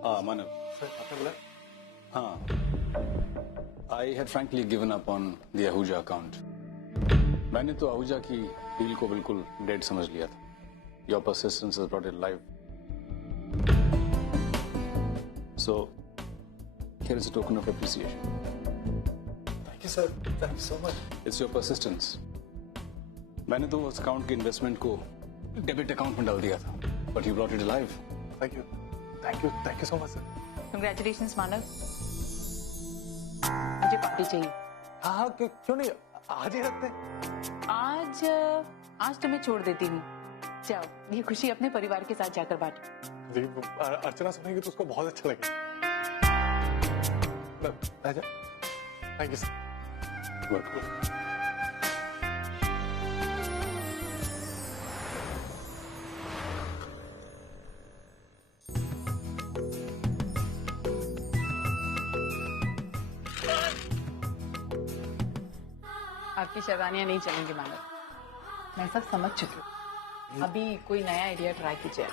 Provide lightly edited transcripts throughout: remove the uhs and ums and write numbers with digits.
Manav. Sir आपने बोला? हाँ, I had frankly given up on the Ahuja account. मैंने तो आहूजा की डील को बिल्कुल डेड समझ लिया था. Your persistence has brought it alive. So, here is a token of appreciation. Thank you sir, thank you so much. It's your persistence. मैंने तो उस अकाउंट के इन्वेस्टमेंट को डेबिट अकाउंट में डाल दिया था, but you brought it alive. Thank you so much sir. Congratulations मानव. मुझे पार्टी चाहिए. हाँ क्यों नहीं, आज ही रखते हैं. आज तुम्हें छोड़ देती हूँ. जाओ, ये खुशी अपने परिवार के साथ जाकर बांटो. जी अर्चना सुनेगी तो उसको बहुत अच्छा लगेगा. राजा, थैंक यू सर. Welcome. आपकी शैतानियां नहीं चलेंगी मानव. मैं सब समझ चुकी हूँ. अभी कोई नया आइडिया ट्राई कीजिए.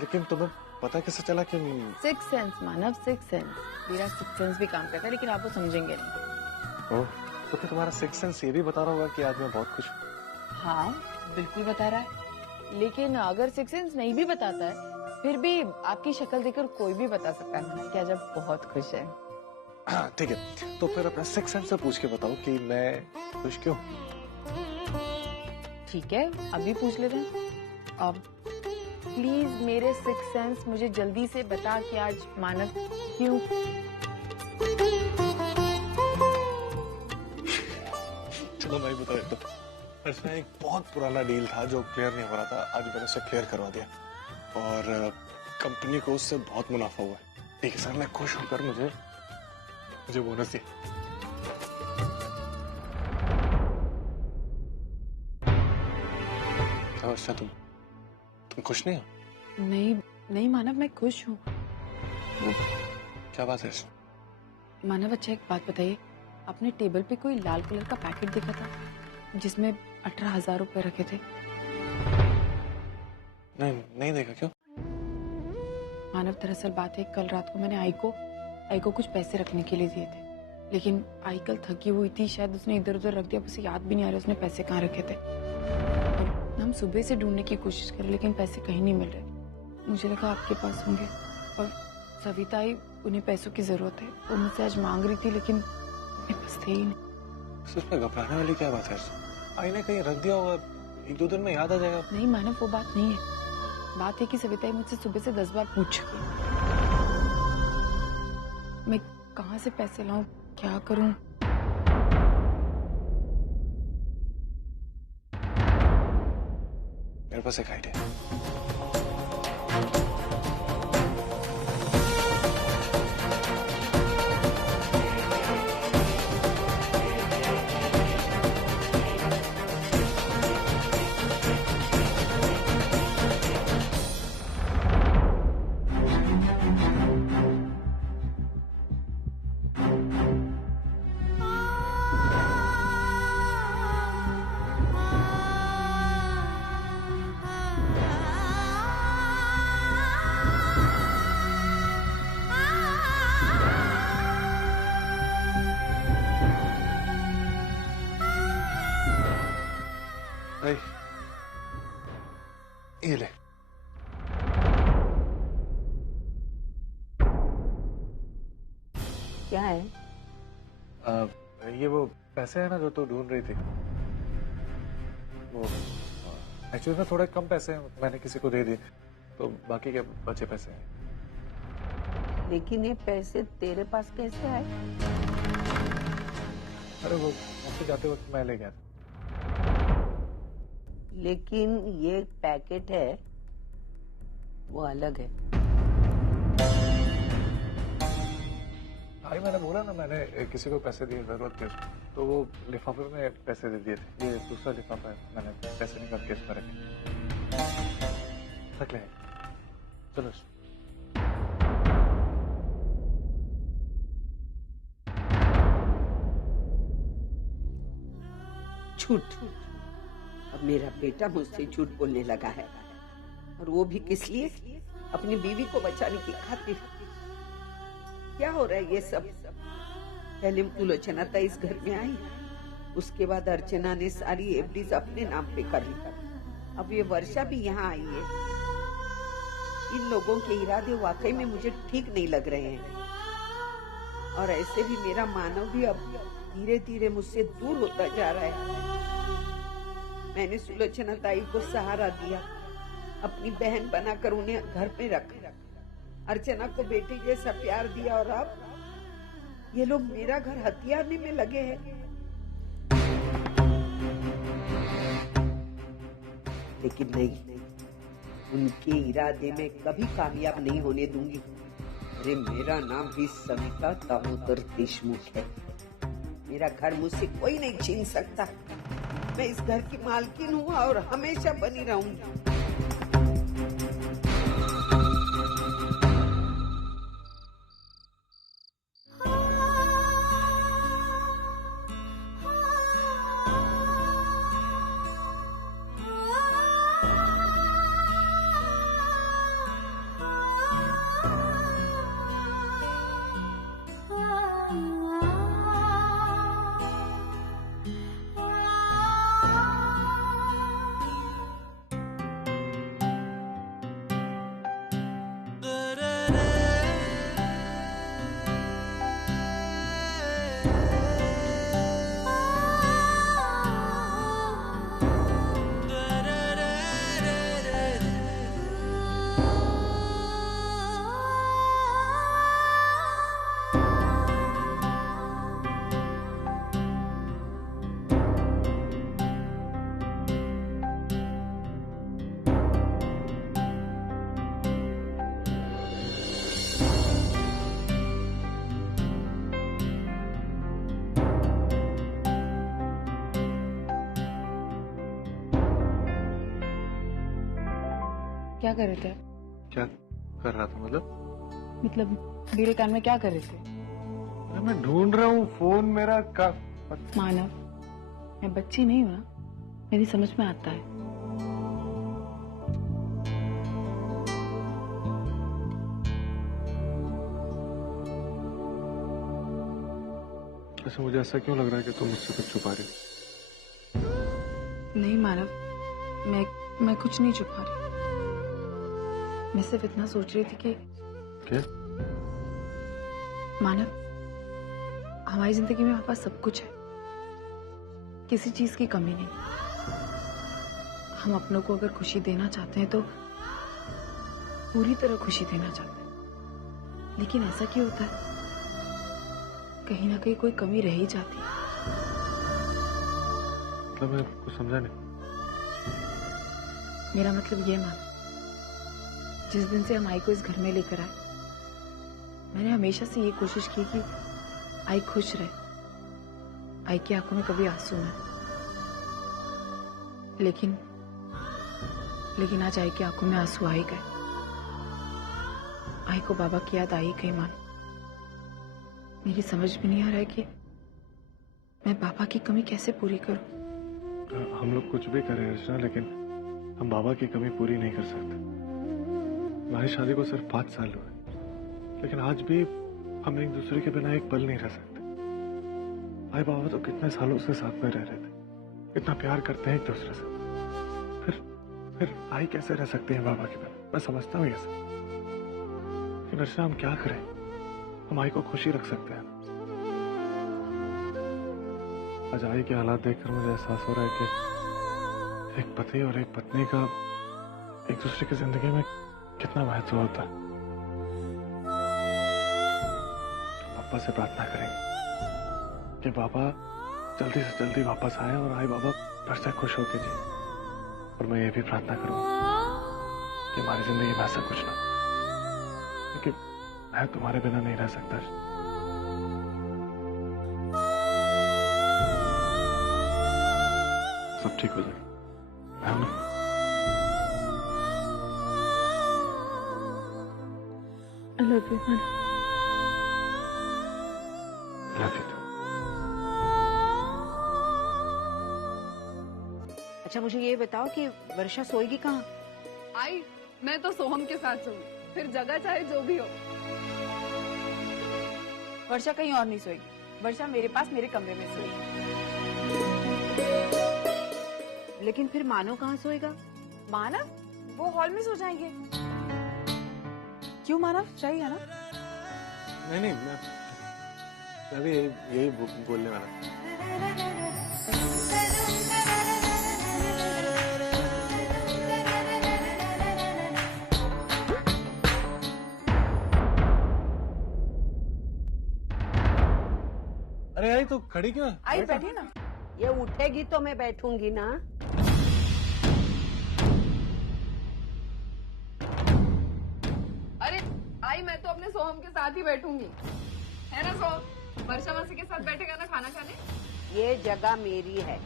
लेकिन तुम्हें पता कैसे चला कि? सिक्स सेंस मानव, सिक्स सेंस. मेरा सिक्स सेंस भी काम करता है, लेकिन आप वो समझेंगे नहीं. ओह, तो फिर तुम्हारा सिक्स सेंस ये भी बता रहा होगा कि आज मैं बहुत खुश हूँ. हाँ बिल्कुल बता रहा है. लेकिन अगर सिक्स सेंस नहीं भी बताता है, फिर भी आपकी शक्ल देखकर कोई भी बता सकता है मानव कि आज आप बहुत खुश है. हाँ ठीक है, तो फिर अपना सिक्स सेंस से पूछ के बताओ कि मैं खुश क्यों. ठीक है, अभी पूछ लेते हैं. अब प्लीज मेरे सिक्स सेंस मुझे जल्दी से बता कि आज मानव क्यों. चलो मैं बता देता हूँ. अर्चना, एक बहुत पुराना डील था जो क्लियर नहीं हो रहा था. आज मैंने उसे क्लियर करवा दिया और कंपनी को उससे बहुत मुनाफा हुआ है. ठीक है सर, मैं खुश होकर मुझे बोनस दिया. अच्छा, तुम खुश नहीं हो? नहीं मानव, मैं खुश हूँ. क्या बात है? मानव अच्छा एक बात बताइए, आपने टेबल पे कोई लाल कलर का पैकेट देखा था जिसमें 18,000 रुपए रखे थे? नहीं देखा. क्यों? मानव दरअसल बात है, कल रात को मैंने आई को कुछ पैसे रखने के लिए दिए थे, लेकिन आई कल थकी हुई थी, शायद उसने इधर उधर रख दिया. उसे याद भी नहीं आ रहा उसने पैसे कहाँ रखे थे. और हम सुबह से ढूंढने की कोशिश कर, लेकिन पैसे कहीं नहीं मिल रहे. मुझे लगा आपके पास होंगे. और सविता आई, उन्हें पैसों की जरूरत है, वो मुझसे आज मांग रही थी, लेकिन मेरे पास थे ही नहीं. उसमें घबराने वाली क्या बात है? आई ने कहीं रख दिया होगा, 1-2 दिन में याद आ जाएगा. नहीं मानव, वो बात नहीं है. बात है कि सविता मुझसे सुबह से 10 बार पूछ चुकी है. मैं कहाँ से पैसे लाऊं, क्या करूं? मेरे पास एक आइडिया. ये ले. क्या है? ये वो पैसे है ना जो तू ढूंढ रही थी. वो एक्चुअली में थोड़े कम पैसे हैं, मैंने किसी को दे दिए, तो बाकी के बचे पैसे हैं. लेकिन ये पैसे तेरे पास कैसे आए? अरे वो ऑफिस जाते वक्त मैं ले गया था. लेकिन ये पैकेट है वो अलग है. भाई मैंने बोला ना, मैंने किसी को पैसे दिए जरूरत के, तो वो लिफाफे में पैसे दे दिए थे. ये दूसरा लिफाफा है, मैंने पैसे निकाल के इसमें रखे. रख ले. चलो. झूठ. अब मेरा बेटा मुझसे झूठ बोलने लगा है, और वो भी किस लिए? अपनी बीवी को बचाने की खातिर। क्या हो रहा है ये सब? पहले सुलोचना ताई इस घर में आई, उसके बाद अर्चना ने सारी एफडीज अपने नाम पे कर ली। अब ये वर्षा भी यहाँ आई है। इन लोगों के इरादे वाकई में मुझे ठीक नहीं लग रहे हैं। और ऐसे भी मेरा मानव भी अब धीरे धीरे मुझसे दूर होता जा रहा है। मैंने सुलोचना ताई को सहारा दिया, अपनी बहन बनाकर उन्हें घर पे रखा, अर्चना को बेटी जैसा प्यार दिया, और अब ये लोग मेरा घर हथियारने में लगे हैं। लेकिन नहीं, उनके इरादे में कभी कामयाब नहीं होने दूंगी। अरे मेरा नाम भी सविता दामोदर देशमुख है। मेरा घर मुझसे कोई नहीं छीन सकता। मैं इस घर की मालकिन हूँ और हमेशा बनी रहूंगी। क्या कर रहे थे? क्या कर रहा था मतलब मेरे कान में क्या कर रहे थे? अरे मैं ढूंढ रहा हूँ फोन मेरा का। मानव, मैं बच्ची नहीं हूँ ना, मेरी समझ में आता है। ऐसा मुझे ऐसा क्यों लग रहा है कि तुम मुझसे कुछ छुपा रही? नहीं मानव, मैं कुछ नहीं छुपा रही। मैं सिर्फ इतना सोच रही थी कि क्या? मानव, हमारी जिंदगी में हमारे पास सब कुछ है, किसी चीज की कमी नहीं। हम अपनों को अगर खुशी देना चाहते हैं तो पूरी तरह खुशी देना चाहते हैं, लेकिन ऐसा क्यों होता है? कहीं ना कहीं कोई कमी रह ही जाती है। मतलब मैं कुछ समझा नहीं। मेरा मतलब ये मानो, जिस दिन से हम आई को इस घर में लेकर आए, मैंने हमेशा से ये कोशिश की कि आई खुश रहे, आई की आंखों में कभी आंसू न। लेकिन आज आई की आंखों में आंसू आ ही गए। आई को बाबा की याद आई गई। मानो, मेरी समझ भी नहीं आ रहा है कि मैं पापा की कमी कैसे पूरी करूं। हम लोग कुछ भी करें अर्चना, लेकिन हम बाबा की कमी पूरी नहीं कर सकते। हमारी शादी को सिर्फ 5 साल हुए, लेकिन आज भी हम एक दूसरे के बिना एक पल नहीं रह सकते। भाई बाबा तो कितने सालों से साथ में रह रहे थे, इतना प्यार करते हैं एक दूसरे से, फिर आई कैसे रह सकते हैं बाबा के बिना? मैं समझता हूँ ये सब, लेकिन अर्चना हम क्या करें? हम आई को खुशी रख सकते हैं। आज आई के हालात देखकर मुझे एहसास हो रहा है कि एक पति और एक पत्नी का एक दूसरे की जिंदगी में कितना महत्व होता है। पापा से प्रार्थना करेंगे कि बाबा जल्दी से जल्दी वापस आए और आई बाबा फिर से खुश होके जी। और मैं ये भी प्रार्थना करूंगा कि हमारी जिंदगी में ऐसा कुछ ना, क्योंकि मैं तुम्हारे बिना नहीं रह सकता। सब ठीक हो जाएगा। I love you, Manu. Love you too. अच्छा मुझे ये बताओ कि वर्षा सोएगी कहाँ? आई, मैं तो सोहम के साथ सोऊंगी। फिर जगह चाहे जो भी हो। वर्षा कहीं और नहीं सोएगी, वर्षा मेरे पास मेरे कमरे में सोएगी। लेकिन फिर मानव कहाँ सोएगा? मानव वो हॉल में सो जाएंगे। क्यों मानव चाहिए ना? नहीं मैं भी यही बोलने वाला था। अरे आई तो खड़ी क्यों है? आई बैठी ना। ये उठेगी तो मैं बैठूंगी ना। अरे आई, मैं तो अपने सोहम के साथ ही बैठूंगी, है ना सोहम? वर्षा मासी के साथ बैठेगा ना खाना खाने। ये जगह मेरी है,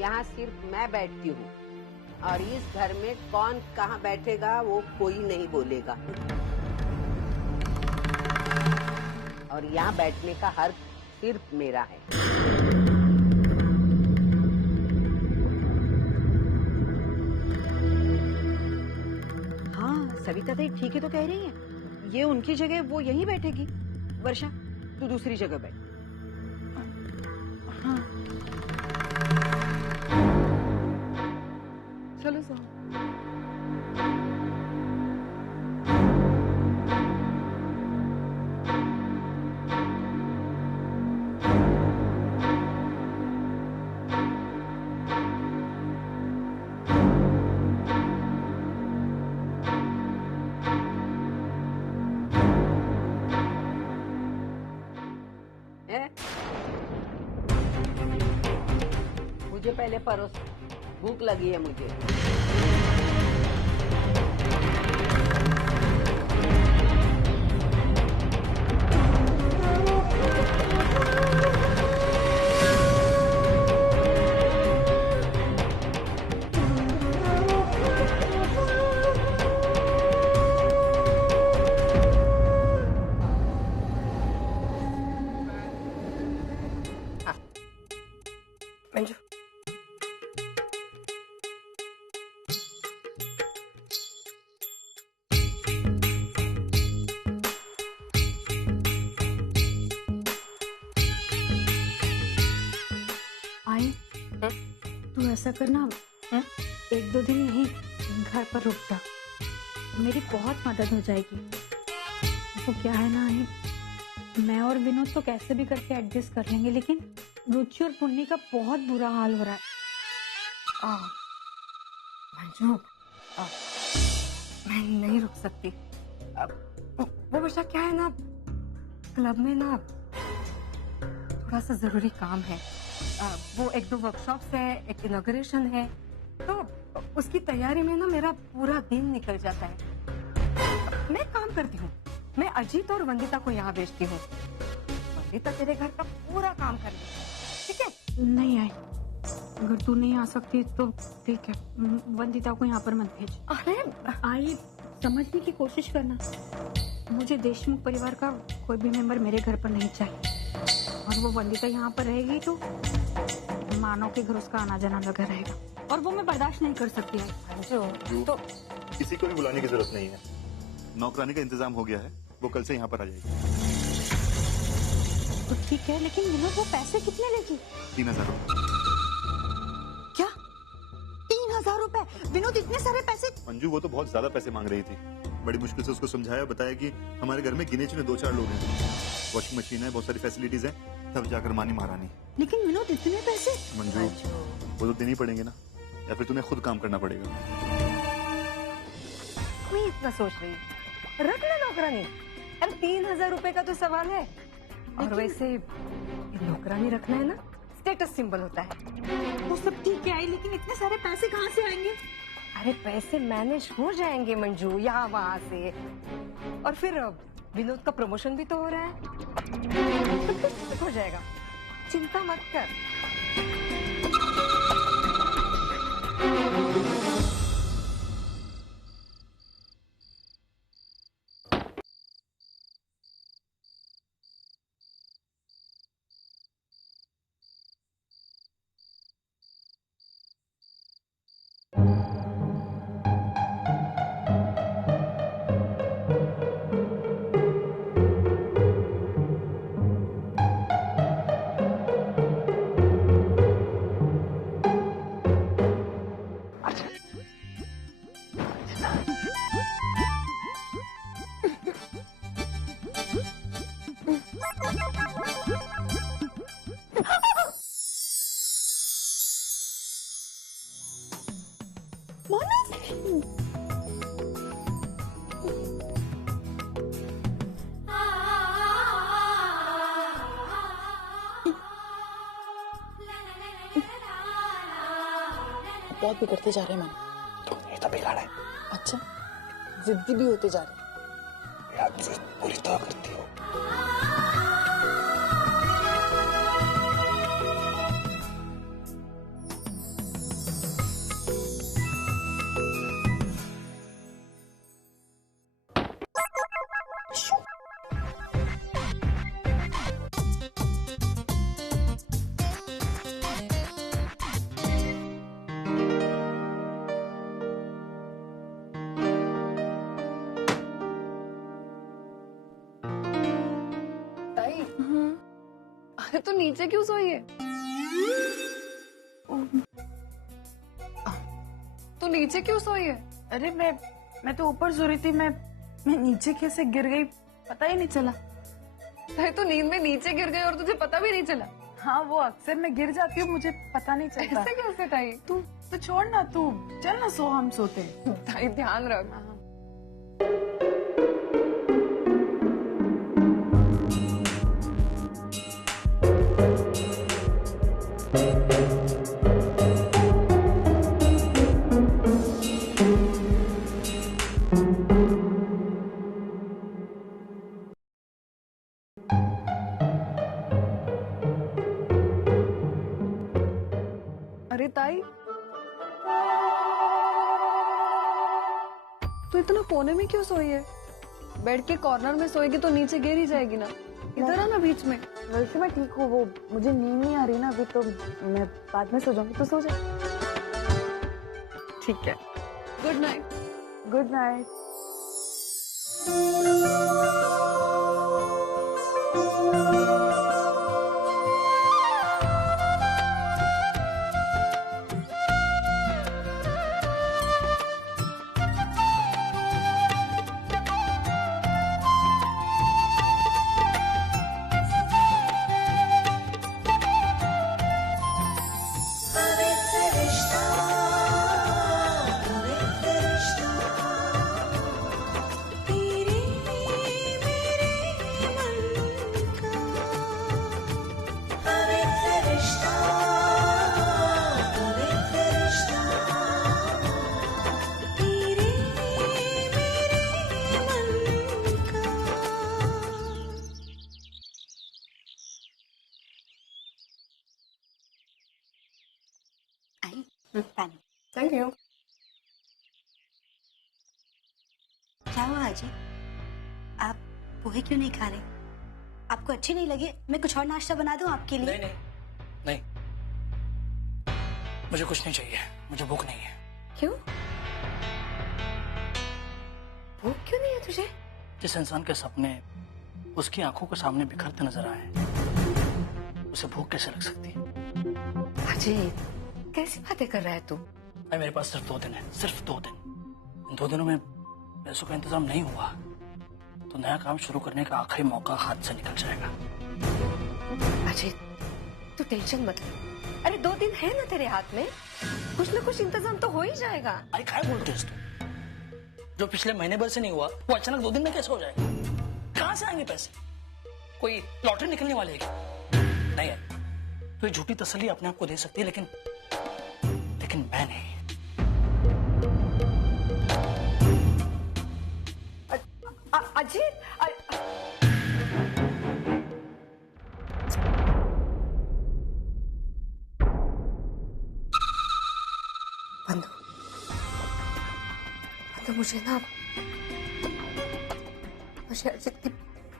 यहाँ सिर्फ मैं बैठती हूँ और इस घर में कौन कहाँ बैठेगा वो कोई नहीं बोलेगा। और यहाँ बैठने का हक सिर्फ मेरा है। हाँ सविता तो ठीक ही तो कह रही है, ये उनकी जगह वो यहीं बैठेगी। वर्षा तू दूसरी जगह बैठ। हाँ चलो सोहम। है? मुझे पहले परोस, भूख लगी है मुझे। मंजू आई तू ऐसा करना, एक दो दिन यहीं घर पर रुक जा, मेरी बहुत मदद हो जाएगी। वो क्या है ना आई, मैं और विनोद तो कैसे भी करके एडजस्ट कर लेंगे, लेकिन रुचि और पुन्नी का बहुत बुरा हाल हो रहा है। मंजू मैं नहीं रुक सकती। वो वर्षा क्या है ना, क्लब में ना थोड़ा सा जरूरी काम है। वो एक दो वर्कशॉप्स है, एक इनॉग्रेशन है, तो उसकी तैयारी में ना मेरा पूरा दिन निकल जाता है। मैं काम करती हूँ, मैं अजीत और वंदिता को यहाँ भेजती हूँ। वंदिता तेरे घर का पूरा काम कर लेगी, ठीक है? नहीं आई, अगर तू नहीं आ सकती तो ठीक है, वंदिता को यहाँ पर मत भेज। अरे आई समझने की कोशिश करना, मुझे देशमुख परिवार का कोई भी मेंबर मेरे घर पर नहीं चाहिए, और वो वंदिता यहाँ पर रहेगी तो मानव के घर उसका आना जाना लगा रहेगा, और वो मैं बर्दाश्त नहीं कर सकती है। तो किसी को भी बुलाने की जरूरत नहीं है, नौकरानी का इंतजाम हो गया है, वो कल से यहाँ पर आ जाएगी। तो ठीक है, लेकिन विनोद वो पैसे कितने लेगी? 3000 रुपये। क्या 3000 रुपए? विनोद इतने सारे पैसे? मंजू वो तो बहुत ज्यादा पैसे मांग रही थी, बड़ी मुश्किल से उसको समझाया, बताया कि हमारे घर में गिने चुने 2-4 लोग हैं, वॉशिंग मशीन है, बहुत सारी फैसिलिटीज हैं, तब जाकर मानी महारानी। लेकिन विनोद इतने पैसे? मंजू वो तो देने ही पड़ेंगे ना, या फिर तुम्हें खुद काम करना पड़ेगा। मैं इतना सोच रही, रख ले नौकरानी। अरे 3000 रुपए का तो सवाल है, और वैसे नौकरानी रखना है ना, स्टेटस सिंबल होता है। वो सब ठीक है आई, लेकिन इतने सारे पैसे कहाँ से आएंगे? अरे पैसे मैनेज हो जाएंगे मंजू, यहाँ वहाँ से। और फिर विनोद का प्रमोशन भी तो हो रहा है, हो जाएगा, चिंता मत कर। और बिगड़ते जा रहे हैं मन। तो ये तो बिगाड़ा है अच्छा, जिद्दी भी होते जा रहे। यार, जिद पूरी तो करती हो। अरे तो नीचे क्यों सोई है? तो नीचे क्यों सोई है? अरे मैं तो ऊपर सो रही थी। मैं नीचे कैसे गिर गई पता ही नहीं चला। अरे तो नींद में नीचे गिर गई और तुझे पता भी नहीं चला? हाँ, वो अक्सर मैं गिर जाती हूँ, मुझे पता नहीं चलता। ऐसे कैसे ताई? तू तो छोड़ ना, तू चल ना सो, हम सोते हैं। ताई ध्यान रख। अरे ताई, तो इतना कोने में क्यों सोई है? बेड के कॉर्नर में सोएगी तो नीचे गिर ही जाएगी ना। इधर आना बीच में। वैसे मैं ठीक हूँ, वो मुझे नींद नहीं आ रही ना अभी, तो मैं बाद में सो जाऊंगी। तो सो जा। ठीक है, good night. Good night. Thank you. क्या हुआ अजय? आप पोहे क्यों नहीं खा रहे? आपको अच्छी नहीं लगी? मैं कुछ और नाश्ता बना दूं आपके लिए? नहीं नहीं, मुझे कुछ नहीं चाहिए, मुझे भूख नहीं है। क्यों? भूख क्यों नहीं है तुझे? जिस इंसान के सपने उसकी आंखों के सामने बिखरते नजर आए, उसे भूख कैसे लग सकती है? अजय, कैसी बातें कर रहा है तू? भाई, मेरे पास सिर्फ 2 दिन है, सिर्फ 2 दिन। इन 2 दिनों में पैसों का इंतजाम नहीं हुआ तो नया काम शुरू करने का आखिरी मौका हाथ से निकल जाएगा। अजय, तू टेंशन मत ले। अरे 2 दिन है ना तेरे हाथ में, कुछ ना कुछ इंतजाम तो हो ही जाएगा। अरे क्या बोलते हो तुम? जो पिछले महीने भर से नहीं हुआ वो अचानक 2 दिन में कैसे हो जाएगा? कहाँ से आएंगे पैसे? कोई लॉटरी निकलने वाली है क्या? नहीं है तो ये झूठी तसल्ली अपने आप को दे सकती है, लेकिन मैं नहीं। अजय, बंधु, मुझे ना अजय की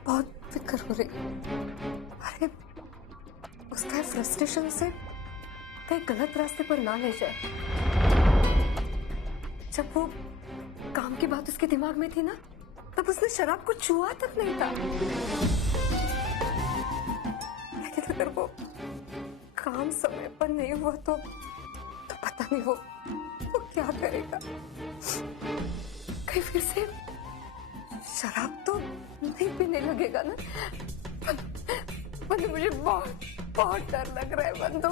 बहुत फिक्र हो रही है। अरे उसका फ्रस्ट्रेशन से कहीं गलत रास्ते पर ना ले जाए। जब वो काम की बात उसके दिमाग में थी ना, तब उसने शराब को छुआ तक नहीं था। लेकिन अगर वो काम समय पर नहीं हुआ तो पता नहीं वो क्या करेगा। कहीं फिर से शराब तो नहीं पीने लगेगा ना। बंधु, मुझे बहुत बहुत डर लग रहा है बंधु।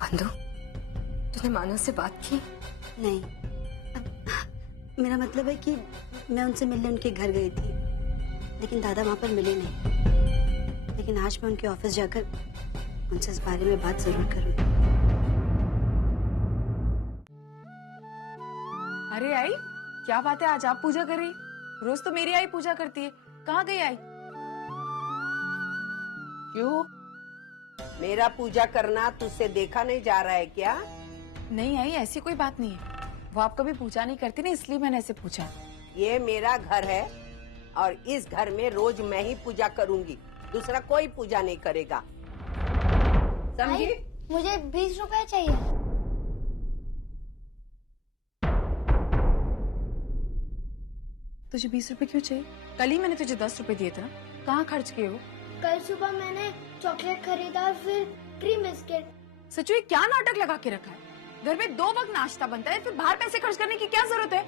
बंधु, तूने मानस से बात की? नहीं, मेरा मतलब है कि मैं उनसे मिलने उनके घर गई थी, लेकिन दादा वहां पर मिले नहीं। लेकिन आज मैं उनके ऑफिस जाकर उनसे इस बारे में बात जरूर करूंगी। अरे आई, क्या बात है, आज आप पूजा कर रही? रोज तो मेरी आई पूजा करती है, कहाँ गई आई? क्यों, मेरा पूजा करना तुझसे देखा नहीं जा रहा है क्या? नहीं आई, ऐसी कोई बात नहीं है। वो आप कभी पूजा नहीं करती ना, इसलिए मैंने ऐसे पूछा। ये मेरा घर है और इस घर में रोज मैं ही पूजा करूंगी, दूसरा कोई पूजा नहीं करेगा, समझी? मुझे 20 रुपए चाहिए। तुझे 20 रुपए क्यों चाहिए? कल ही मैंने तुझे 10 रुपए दिए थे ना, कहाँ खर्च किए वो? कल सुबह मैंने चॉकलेट खरीदा, फिर क्रीम बिस्किट। सचू ये क्या नाटक लगा के रखा है? घर में 2 वक्त नाश्ता बनता है, फिर बाहर पैसे खर्च करने की क्या जरूरत है?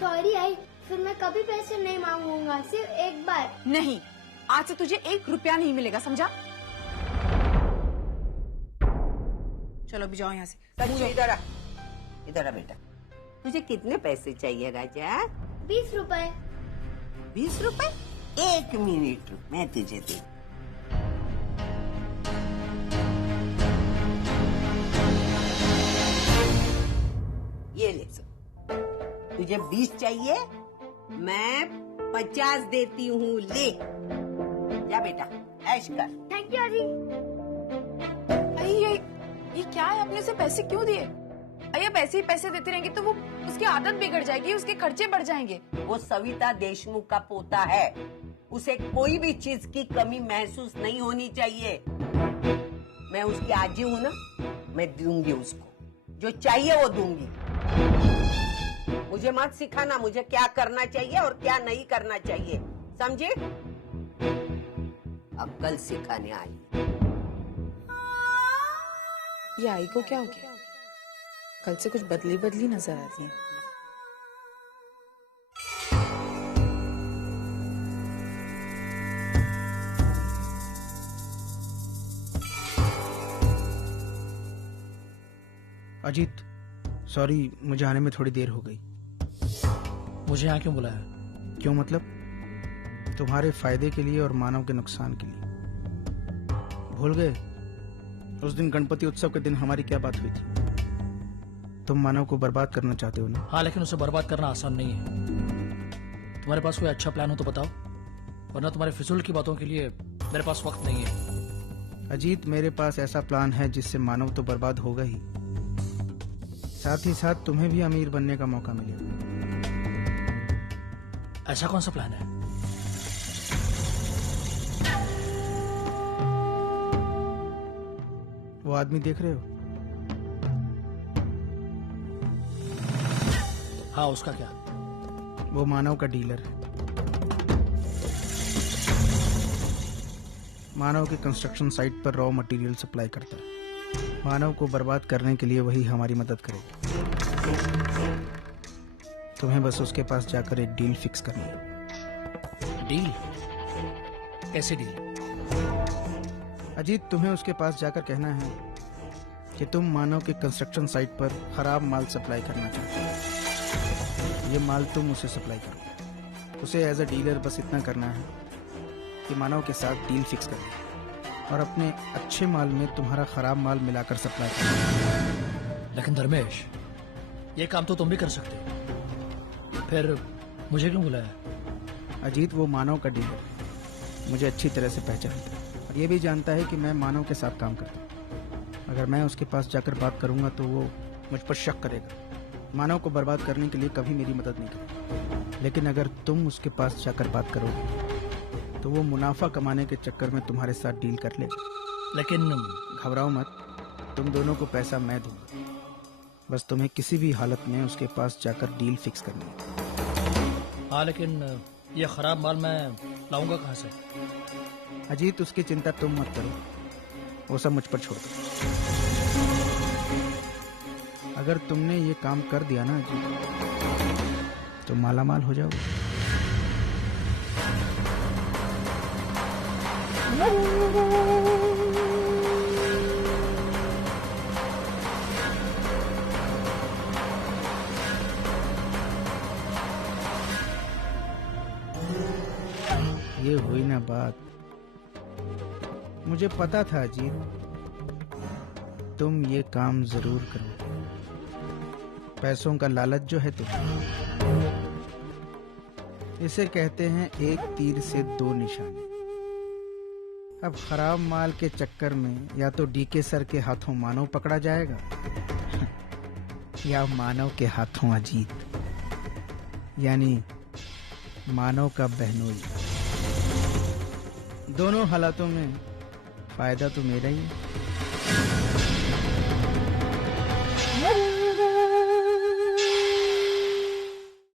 सॉरी आई, फिर मैं कभी पैसे नहीं मांगूंगा, सिर्फ एक बार। नहीं, आज से तुझे 1 रुपया नहीं मिलेगा, समझा? चलो अभी जाओ यहाँ से। सच्चू इधर आ, इधर आ बेटा। तुझे कितने पैसे चाहिए राजा? 20 रुपए। 20 रुपए? 1 मिनट मैं तुझे दे। ये ले सो, तुझे 20 चाहिए, मैं 50 देती हूँ, ले जा बेटा, ऐश कर। थैंक यू आजी। ये क्या है, आपने उसे पैसे क्यों दिए? अरे पैसे ही पैसे देते रहेंगे तो वो उसकी आदत बिगड़ जाएगी, उसके खर्चे बढ़ जाएंगे। वो सविता देशमुख का पोता है, उसे कोई भी चीज की कमी महसूस नहीं होनी चाहिए। मैं उसकी आजी हूँ ना, मैं दूंगी उसको जो चाहिए, वो दूंगी। मुझे मत सिखाना मुझे क्या करना चाहिए और क्या नहीं करना चाहिए, समझे? अक्ल सिखाने आई। ये आई को क्या हो गया? कल से कुछ बदली बदली नजर आती है। अजीत, सॉरी, मुझे आने में थोड़ी देर हो गई। मुझे यहाँ क्यों बुलाया? क्यों मतलब? तुम्हारे फायदे के लिए और मानव के नुकसान के लिए। भूल गए उस दिन गणपति उत्सव के दिन हमारी क्या बात हुई थी? तुम मानव को बर्बाद करना चाहते हो ना? हाँ, लेकिन उसे बर्बाद करना आसान नहीं है। तुम्हारे पास कोई अच्छा प्लान हो तो बताओ, वरना तुम्हारे फिजूल की बातों के लिए मेरे पास वक्त नहीं है। अजीत, मेरे पास ऐसा प्लान है जिससे मानव तो बर्बाद होगा ही, साथ ही साथ तुम्हें भी अमीर बनने का मौका मिलेगा। ऐसा कौन सा प्लान है? वो आदमी देख रहे हो? हाँ, उसका क्या? वो मानव का डीलर है। मानव के कंस्ट्रक्शन साइट पर रॉ मटेरियल सप्लाई करता है। मानव को बर्बाद करने के लिए वही हमारी मदद करेगा। तुम्हें बस उसके पास जाकर एक डील फिक्स करनी है। डील? कैसे डील? अजीत, तुम्हें उसके पास जाकर कहना है कि तुम मानव के कंस्ट्रक्शन साइट पर खराब माल सप्लाई करना चाहते हो। ये माल तुम उसे सप्लाई करो। उसे एज अ डीलर बस इतना करना है कि मानव के साथ डील फिक्स करनी और अपने अच्छे माल में तुम्हारा खराब माल मिलाकर सप्लाई करना। लेकिन धर्मेश, ये काम तो तुम भी कर सकते हो, फिर मुझे क्यों बुलाया? अजीत, वो मानव का डीलर मुझे अच्छी तरह से पहचानता है और ये भी जानता है कि मैं मानव के साथ काम करता हूँ। अगर मैं उसके पास जाकर बात करूंगा तो वो मुझ पर शक करेगा, मानव को बर्बाद करने के लिए कभी मेरी मदद नहीं करेगा। लेकिन अगर तुम उसके पास जाकर बात करोगे तो वो मुनाफा कमाने के चक्कर में तुम्हारे साथ डील कर ले। लेकिन घबराओ मत, तुम दोनों को पैसा मैं दूंगा, बस तुम्हें किसी भी हालत में उसके पास जाकर डील फिक्स करनी है। हाँ, लेकिन ये खराब माल मैं लाऊंगा कहाँ से? अजीत, उसकी चिंता तुम मत करो, वो सब मुझ पर छोड़ दो। अगर तुमने ये काम कर दिया ना अजीत, तो मालामाल हो जाओगे। ये हुई ना बात। मुझे पता था अजीत, तुम ये काम जरूर करोगे। पैसों का लालच जो है तुम्हें, इसे कहते हैं एक तीर से दो निशाने। अब खराब माल के चक्कर में या तो डीके सर के हाथों मानव पकड़ा जाएगा या मानव के हाथों अजीत, यानी मानव का बहनोई। दोनों हालातों में फायदा तो मेरा ही है।